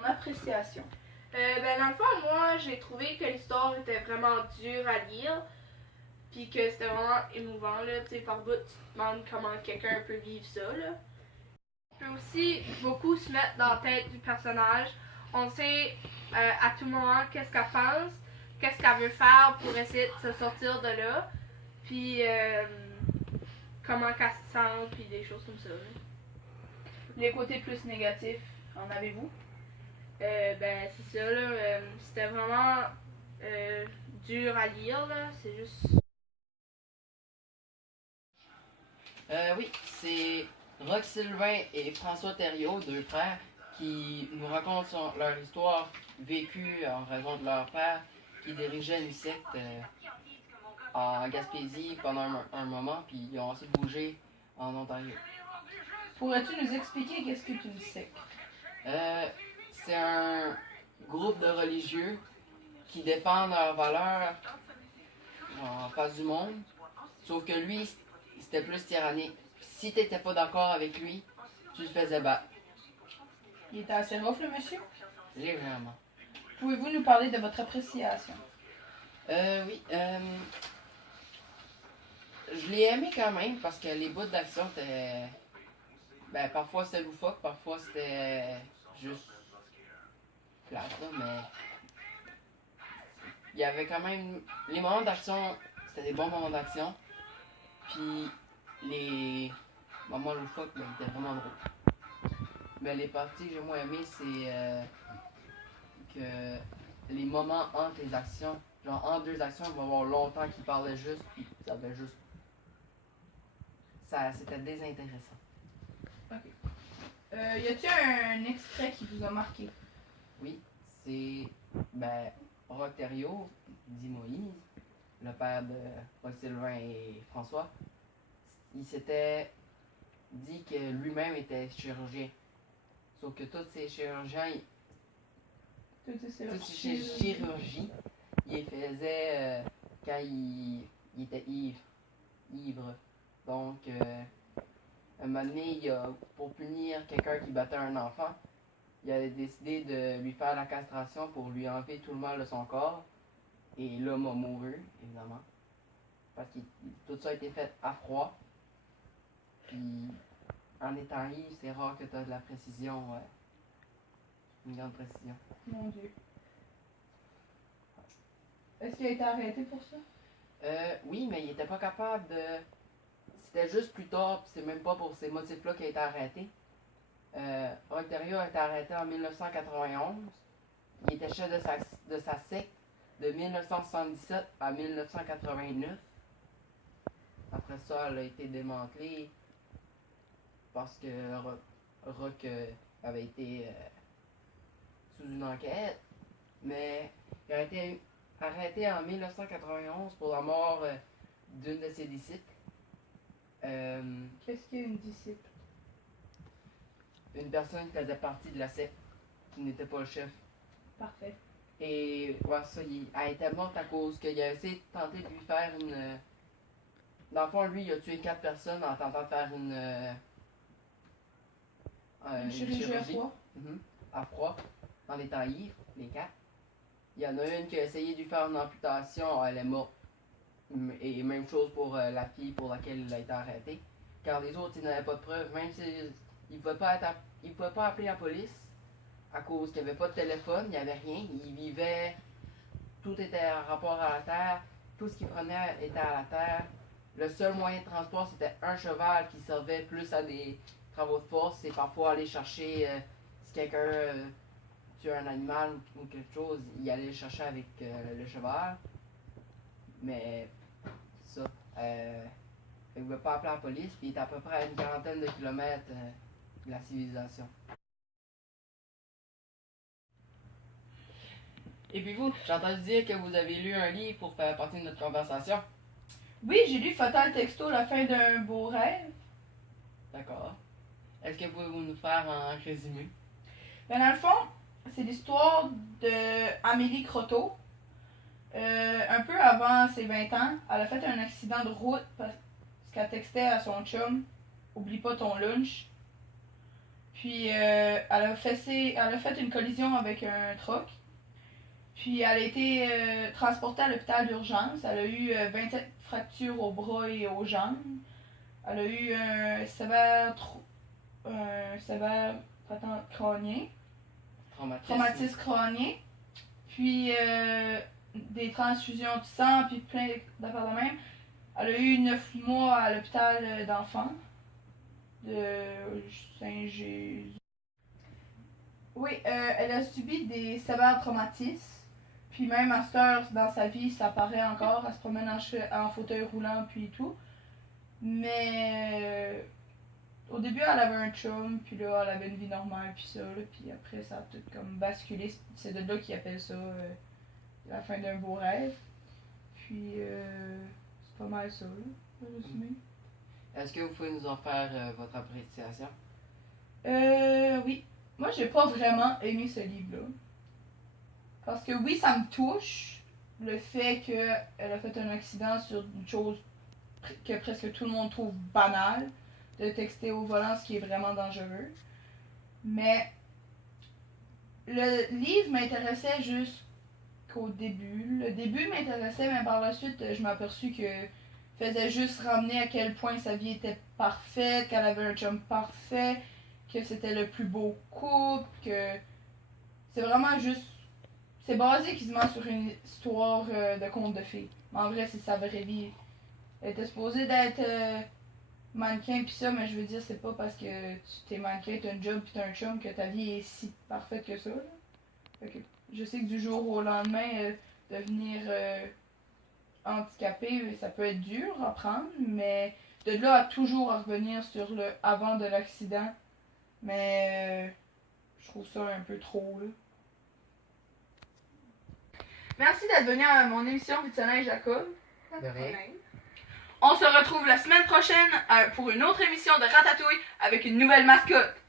ton appréciation. Dans le fond, moi, j'ai trouvé que l'histoire était vraiment dure à lire, puis que c'était vraiment émouvant, là, tu sais, par bout, tu te demandes comment quelqu'un peut vivre ça, là. On peut aussi beaucoup se mettre dans la tête du personnage. On sait à tout moment qu'est-ce qu'elle pense, qu'est-ce qu'elle veut faire pour essayer de se sortir de là, puis comment qu'elle se sent, puis des choses comme ça, là. Les côtés plus négatifs, en avez-vous? C'est ça, là. C'était vraiment dur à lire, là. C'est juste. Oui, c'est Roch Sylvain et François Thériault, deux frères, qui nous racontent leur histoire vécue en raison de leur père qui dirigeait une secte en Gaspésie pendant un moment, puis ils ont ensuite bougé en Ontario. Pourrais-tu nous expliquer qu'est-ce que tu une secte? C'est un groupe de religieux qui défendent leurs valeurs en face du monde, sauf que lui, c'était plus tyrannique. Si t'étais pas d'accord avec lui, tu te faisais battre. Il était assez rough, le monsieur? Légèrement. Pouvez-vous nous parler de votre appréciation? Oui. Je l'ai aimé quand même parce que les bouts d'action étaient. Parfois c'était loufoque, parfois c'était juste plate, là, mais. Il y avait quand même. Les moments d'action, c'était des bons moments d'action. Puis les moments loufoques, étaient vraiment drôles. Mais les parties que j'ai moins aimées, c'est que les moments entre les actions, genre entre deux actions, il va y avoir longtemps qu'ils parlaient juste, puis ça avait juste. C'était désintéressant. Ok. Y a-t-il un extrait qui vous a marqué? Oui, c'est. Roch Thériault, dit Moïse, le père de Roch Sylvain et François, il s'était dit que lui-même était chirurgien. Sauf que tous ces chirurgiens, toutes ces chirurgies, il les faisait quand il était ivre. Donc, un moment donné, pour punir quelqu'un qui battait un enfant, il avait décidé de lui faire la castration pour lui enlever tout le mal de son corps. Et l'homme a mouru, évidemment. Parce que tout ça a été fait à froid. Puis, en étant ivre, c'est rare que tu as de la précision. Une grande précision. Mon Dieu. Est-ce qu'il a été arrêté pour ça? Oui, mais il était pas capable de. C'était juste plus tard, puis c'est même pas pour ces motifs-là qu'il a été arrêté. Roch Thériault a été arrêté en 1991. Il était chef de sa secte de 1977 à 1989. Après ça, elle a été démantelée parce que Roch avait été sous une enquête. Mais il a été arrêté en 1991 pour la mort d'une de ses disciples. Qu'est-ce qu'une disciple? Une personne qui faisait partie de la secte, qui n'était pas le chef. Parfait. Et ça, elle était morte à cause qu'il a essayé de tenter de lui faire une. Dans le fond, lui, il a tué 4 personnes en tentant de faire une chirurgie à froid? À froid, en étant ivre, les 4. Il y en a une qui a essayé de lui faire une amputation, elle est morte. Et même chose pour la fille pour laquelle il a été arrêté. Car les autres, ils n'avaient pas de preuves, même s'ils ne pouvaient pas appeler la police à cause qu'il n'y avait pas de téléphone, il n'y avait rien. Ils vivaient, tout était en rapport à la terre, tout ce qu'ils prenaient était à la terre. Le seul moyen de transport, c'était un cheval qui servait plus à des travaux de force et parfois aller chercher, si quelqu'un tuait un animal ou quelque chose, il allait le chercher avec le cheval. Mais ça, il ne pouvait pas appeler la police, puis il était à peu près à une quarantaine de kilomètres de la civilisation. Et puis vous, j'ai entendu dire que vous avez lu un livre pour faire partie de notre conversation. Oui, j'ai lu Fatal Texto, la fin d'un beau rêve. D'accord. Est-ce que pouvez-vous nous faire un résumé? Dans le fond, c'est l'histoire d'Amélie Croteau. Un peu avant ses 20 ans, elle a fait un accident de route parce qu'elle textait à son chum « Oublie pas ton lunch ». Puis elle a fait une collision avec un truck. Puis elle a été transportée à l'hôpital d'urgence. Elle a eu 27 fractures au bras et aux jambes. Elle a eu un sévère crânien. Traumatisme crânien. Puis des transfusions de sang, puis plein d'affaires de même. Elle a eu 9 mois à l'hôpital d'enfants de Saint-Jésus. Oui, elle a subi des sévères traumatismes. Puis même à cette heure, dans sa vie, ça paraît encore. Elle se promène en fauteuil roulant, puis tout. Mais au début, elle avait un chum, puis là, elle avait une vie normale, puis ça. Là, puis après, ça a tout comme basculé. C'est de là qu'ils appellent ça la fin d'un beau rêve. Puis c'est pas mal ça, là, pour résumer. Est-ce que vous pouvez nous en faire votre appréciation? Oui. Moi, j'ai pas vraiment aimé ce livre-là. Parce que oui, ça me touche, le fait qu'elle a fait un accident sur une chose que presque tout le monde trouve banale, de texter au volant, ce qui est vraiment dangereux. Mais le livre m'intéressait jusqu'au début. Le début m'intéressait, mais par la suite, je m'aperçus que faisait juste ramener à quel point sa vie était parfaite, qu'elle avait un chum parfait, que c'était le plus beau couple, que c'est vraiment juste... C'est basé quasiment sur une histoire de conte de fées. Mais en vrai, c'est sa vraie vie. Elle était supposée d'être mannequin pis ça, mais je veux dire, c'est pas parce que tu t'es mannequin, t'as un job pis t'as un chum que ta vie est si parfaite que ça. Là. Fait que je sais que du jour au lendemain, devenir handicapé, ça peut être dur à prendre, mais de là à toujours revenir sur le avant de l'accident, mais je trouve ça un peu trop, là. Merci d'être venu à mon émission Vitana et Jacob. De rien. On se retrouve la semaine prochaine pour une autre émission de Ratatouille avec une nouvelle mascotte.